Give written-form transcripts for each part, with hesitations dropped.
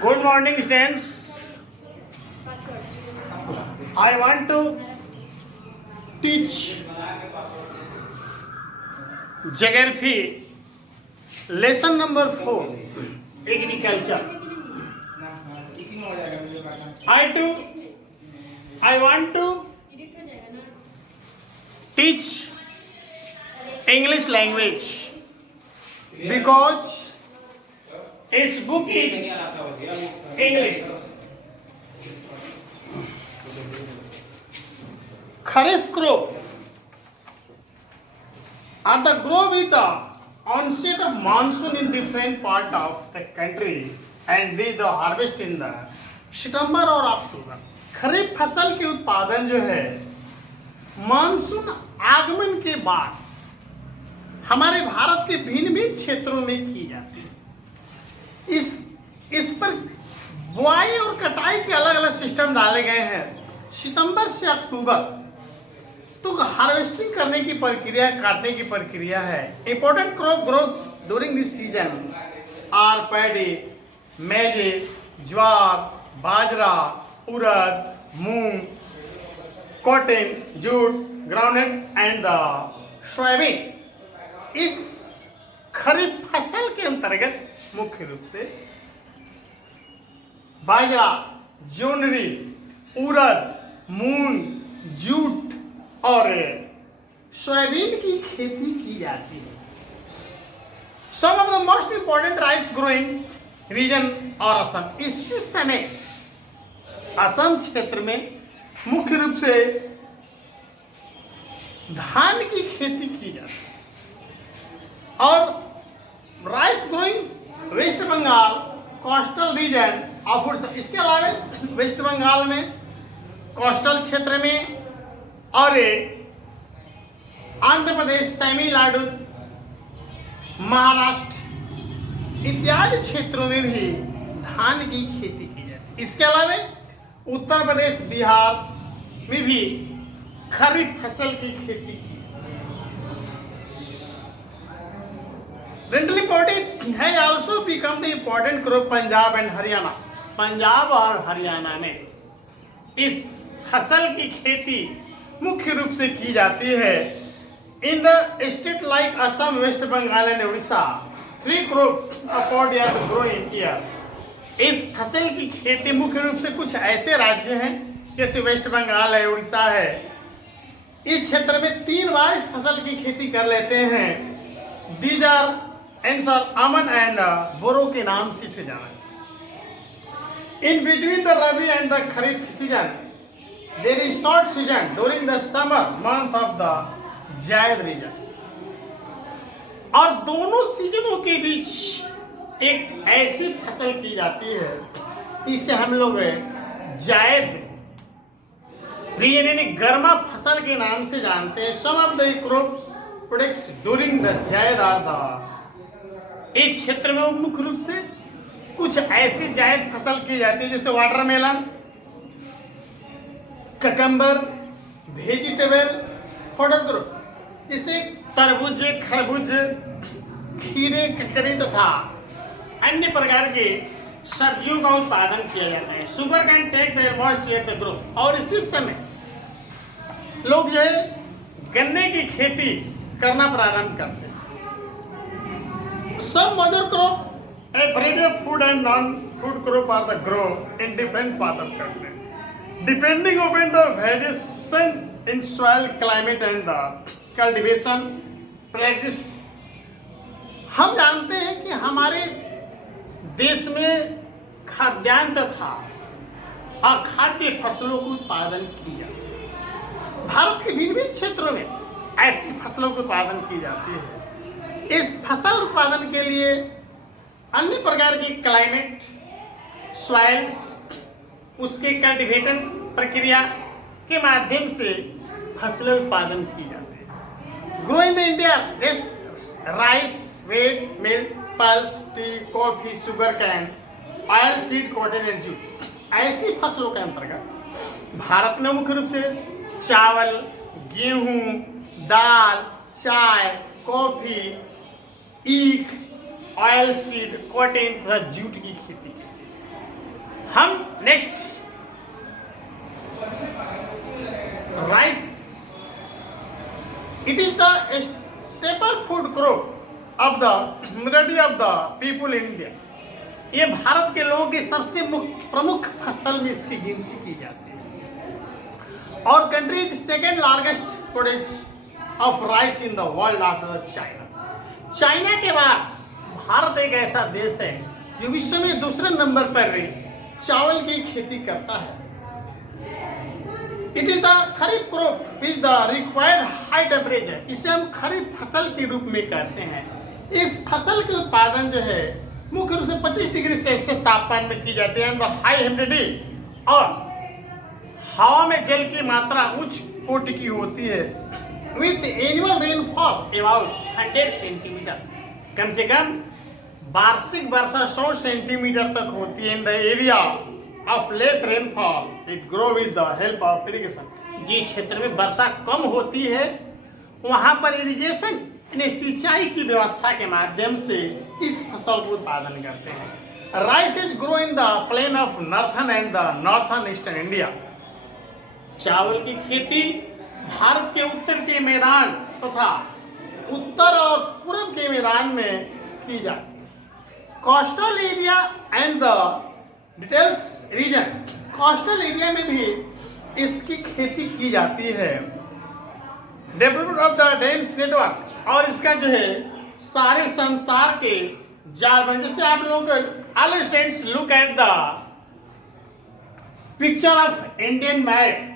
Good morning, students. I want to teach geography lesson number 4, agriculture. I want to teach English language because its book is English. Kharif crop are the crop with the onset of monsoon in different part of the country and they the harvest in the सितंबर और अक्टूबर. खरीफ फसल के उत्पादन जो है monsoon आगमन के बाद हमारे भारत के भिन्न भिन्न क्षेत्रों में की जाती है. इस पर बुआई और कटाई के अलग अलग सिस्टम डाले गए हैं. सितंबर से अक्टूबर तो हार्वेस्टिंग करने की प्रक्रिया, काटने की प्रक्रिया है. Important crop growth during this season are paddy, maize, jowar, bajra, urad, moong, cotton, jute, groundnut and the soybean. इस खरीफ फसल के अंतर्गत मुख्य रूप से बाजरा, जोनरी, उड़द, मूंग, जूट और सोयाबीन की खेती की जाती है. Some of the most important rice growing region और असम. इसी समय असम क्षेत्र में मुख्य रूप से धान की खेती की जाती है और rice growing West Bengal coastal region of Orissa. इसके अलावा वेस्ट बंगाल में कोस्टल क्षेत्र में और आंध्र प्रदेश, तमिलनाडु, महाराष्ट्र इत्यादि क्षेत्रों में भी धान की खेती की जाती है. इसके अलावा उत्तर प्रदेश, बिहार में भी खरीफ फसल की खेती की. रेंटली पॉटी है also become the important crop Punjab and Haryana. Punjab और हरियाणा में इस फसल की खेती मुख्य रूप से की जाती है. In the state like Assam, west Bengal and Orissa 3 crop upward या ग्रो इन ईयर. इस फसल की खेती मुख्य रूप से कुछ ऐसे राज्य हैं जैसे वेस्ट बंगाल है, उड़ीसा है. इस क्षेत्र में 3 बार इस फसल की खेती कर लेते हैं. These are aman and boro के नाम से इसे जाना है. In between the rabi and the kharif season there is short season during the summer month of the zaid region. और दोनों सीजनों के बीच एक ऐसी फसल की जाती है इसे हम लोग जायद रीजन यानी गर्मा फसल के नाम से जानते हैं. Some of the crop products during the zaid are the. इस क्षेत्र में मुख्य रूप से कुछ ऐसी जायद फसल की जाती है जैसे watermelon, cucumber, vegetable, fodder growth. इसे तरबूज, खरबूज, खीरे, ककड़ी तथा अन्य प्रकार के सब्जियों का उत्पादन किया जाता है. Sugar cane take the most at the growth. और इसी समय लोग जो है गन्ने की खेती करना प्रारंभ करते हैं. सब mother crop a variety of food and non-food crop are the grow in different part of country depending upon the variation in soil climate and the cultivation practice. हम जानते हैं कि हमारे देश में खाद्यान्न तथा अखाद्य फसलों का उत्पादन की जाती है. भारत के भिन्न भिन्न क्षेत्रों में ऐसी फसलों का उत्पादन की जाती है. इस फसल उत्पादन के लिए अन्य प्रकार की क्लाइमेट, सॉइल्स, उसके कल्टीवेशन प्रक्रिया के माध्यम से फसलें उत्पादन की जाती है. Grow in the India this rice, wheat, milk, pulse, T, coffee, sugar cane, oil seed, cotton and jute. ऐसी फसलों के अंतर्गत भारत में मुख्य रूप से चावल, गेहूं, दाल, चाय, कॉफी, ईख, ऑयल सीड, कॉटन तथा जूट की खेती की. हम next rice, it is the staple food crop of the majority of the people in India. ये भारत के लोगों की सबसे प्रमुख फसल में इसकी गिनती की जाती है और country is second largest producer of rice in the world after China. China के बाद भारत एक ऐसा देश है जो विश्व में दूसरे नंबर पर चावल की खेती करता है। It is the kharif crop which the required high temperature, इसे हम खरीफ फसल के रूप में करते हैं। इस फसल के उत्पादन जो है मुख्य रूप से 25 डिग्री सेल्सियस तापमान में की जाती है। हाई ह्यूमिडिटी और हवा में जल की मात्रा उच्च कोटि की होती है। With annual rainfall about 100 centimetre, कम से कम वार्षिक वर्षा 100 सेंटीमीटर तक होती है। In the area of less rainfall it grow with the help of irrigation. जिस क्षेत्र में वर्षा कम होती है वहां पर इरिगेशन यानी सिंचाई की व्यवस्था के माध्यम से इस फसल को उत्पादन करते हैं। Rice is grow in the plain of northern and the northern eastern India. चावल की खेती भारत के उत्तर के मैदान तथा उत्तर और पूर्व के मैदान में की जाती है। Coastal area and the details region, coastal area में भी इसकी खेती की जाती है। Development of the dense network, और इसका जो है सारे संसार के जाल बन, जैसे आप लोग all students look at the picture of Indian map.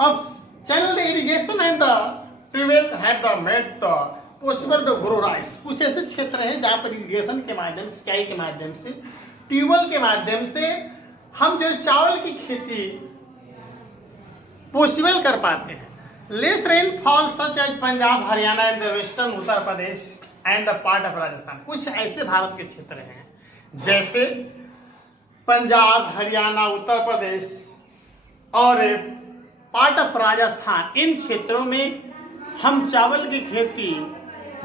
अब channel the irrigation and the tubewell have the made the possible to grow rice. कुछ ऐसे क्षेत्र हैं जहां पर इरिगेशन के माध्यम से, सिंचाई के माध्यम से, ट्यूबवेल के माध्यम से हम जो चावल की खेती पॉसिबल कर पाते हैं। Less rainfall such as Punjab, Haryana and the western Uttar Pradesh and the part of Rajasthan. कुछ ऐसे भारत के क्षेत्र हैं जैसे पंजाब, हरियाणा, उत्तर प्रदेश और पार्ट ऑफ राजस्थान। इन क्षेत्रों में हम चावल की खेती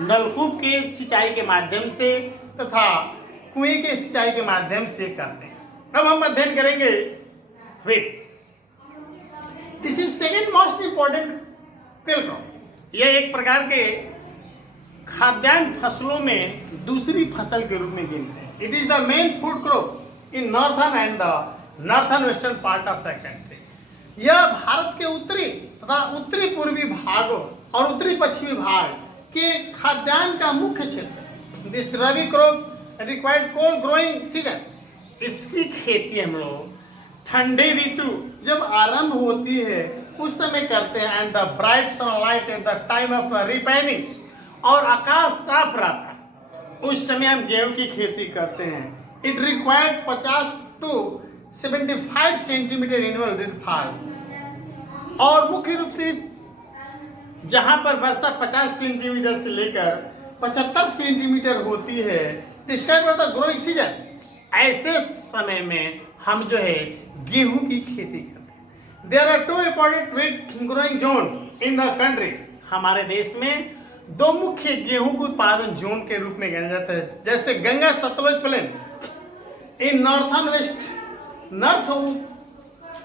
नलकूप के सिंचाई के माध्यम से तथा कुएं के सिंचाई के माध्यम से करते हैं। अब हम अध्ययन करेंगे wheat. This is second most important field crop. यह एक प्रकार के खाद्यान्न फसलों में दूसरी फसल के रूप में गिनते हैं। It is the main food crop in northern and the northern western part of the country. यह भारत के उत्तरी तथा उत्तरी पूर्वी भागों और उत्तरी पश्चिमी भाग के खाद्यान्न का मुख्य क्षेत्र। This rabi crop required cold growing season. इसकी खेती हम लोग ठंडे ऋतु जब आरंभ होती है उस समय करते हैं। And the bright sunlight at the time of ripening, और आकाश साफ रहता है उस समय हम गेहूं की खेती करते हैं। It required 50 to 75 centimetre annual rainfall, और मुख्य रूप से जहां पर वर्षा 50 सेंटीमीटर से लेकर 75 सेंटीमीटर होती है। Describe the growing season. ऐसे समय में हम जो है गेहूं की खेती करते हैं। There are 2 important wheat growing zone in the country. हमारे देश में 2 मुख्य गेहूं के उत्पादन जोन के रूप में जाना जाता है, जैसे Ganga Sutlej plain in northern west, north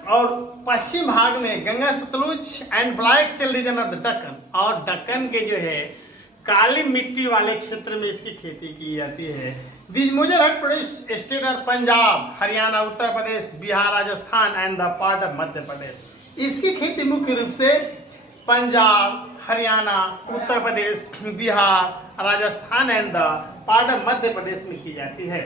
और पश्चिम भाग में Ganga Sutlej and black soil region of the Deccan, और दक्कन के जो है काली मिट्टी वाले क्षेत्र में इसकी खेती की जाती है। These major hard produced state are Punjab, Haryana, Uttar Pradesh, Bihar, Rajasthan and the part of Madhya Pradesh. इसकी खेती मुख्य रूप से Punjab, Haryana, Uttar Pradesh, Bihar, Rajasthan and the part of Madhya Pradesh में की जाती है।